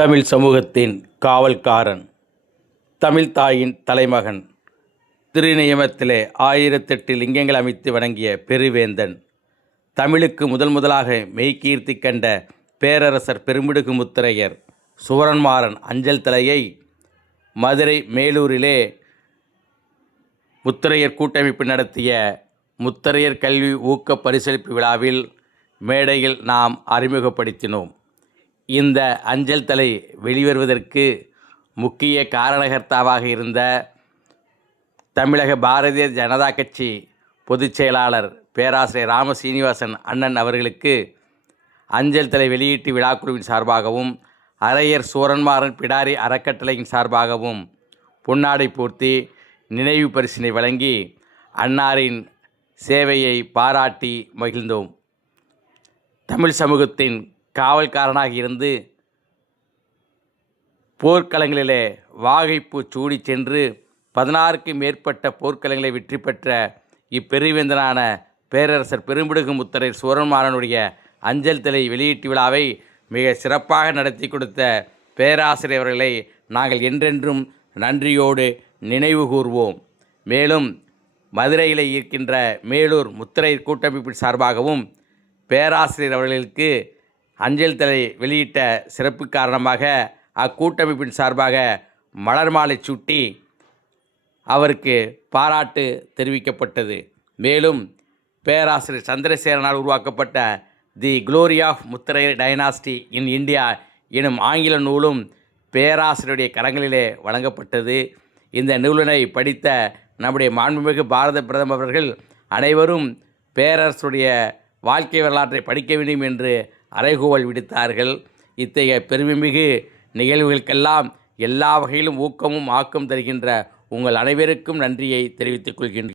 தமிழ் சமூகத்தின் காவல்காரன், தமிழ்த்தாயின் தலைமகன், திருநியமத்திலே 1008 லிங்கங்கள் அமைத்து வணங்கிய பெருவேந்தன், தமிழுக்கு முதலாக மெய்கீர்த்தி கண்ட பேரரசர் பெரும்பிடுகு முத்தரையர் சுவரன்மாறன் அஞ்சல் தலையை மதுரை மேலூரிலே முத்தரையர் கூட்டமைப்பு நடத்திய முத்தரையர் கல்வி ஊக்க பரிசளிப்பு விழாவில் மேடையில் நாம் அறிமுகப்படுத்தினோம். இந்த அஞ்சல் தலை வெளிவருவதற்கு முக்கிய காரணகர்த்தாவாக இருந்த தமிழக பாரதிய ஜனதா கட்சி பொதுச் செயலாளர் பேராசிரியர் ராம சீனிவாசன் அண்ணன் அவர்களுக்கு அஞ்சல் தலை வெளியீட்டு விழாக்குழுவின் சார்பாகவும் அரையர் சூரன்மாறன் பிடாரி அறக்கட்டளையின் சார்பாகவும் பொன்னாடை போர்த்தி நினைவு பரிசினை வழங்கி அன்னாரின் சேவையை பாராட்டி மகிழ்ந்தோம். தமிழ் சமூகத்தின் காவல்காரனாக இருந்து போர்க்களங்களிலே வாகைப்பூ சூடி சென்று 16க்கும் மேற்பட்ட போர்க்களங்களை வெற்றி பெற்ற இப்பெருவேந்தனான பேரரசர் பெரும்பிடுகு முத்தரையர் சூரன்மாறனுடைய அஞ்சல் தலை வெளியீட்டு விழாவை மிக சிறப்பாக நடத்தி கொடுத்த பேராசிரியர் அவர்களை நாங்கள் என்றென்றும் நன்றியோடு நினைவு கூர்வோம். மேலும் மதுரையில் இருக்கின்ற மேலூர் முத்தரையர் கூட்டமைப்பின் சார்பாகவும் பேராசிரியர் அவர்களுக்கு அஞ்சல் தலை வெளியிட்ட சிறப்பு காரணமாக அக்கூட்டமைப்பின் சார்பாக மலர் மாலை சூட்டி அவருக்கு பாராட்டு தெரிவிக்கப்பட்டது. மேலும் பேராசிரியர் சந்திரசேகரனால் உருவாக்கப்பட்ட the glory of Muttaraiyar dynasty in India எனும் ஆங்கில நூலும் பேராசிரியருடைய கரங்களிலே வழங்கப்பட்டது. இந்த நூலினை படித்த நம்முடைய மாண்புமிகு பாரத பிரதமர் அவர்கள் அனைவரும் பேரரசுடைய வாழ்க்கை வரலாற்றை படிக்க வேண்டும் என்று அறைகூவல் விடுத்தார்கள். இத்தகைய பெருமைமிகு நிகழ்வுகளுக்கெல்லாம் எல்லா வகையிலும் ஊக்கமும் ஆக்கம் தருகின்ற உங்கள் அனைவருக்கும் நன்றியை தெரிவித்துக் கொள்கின்றேன்.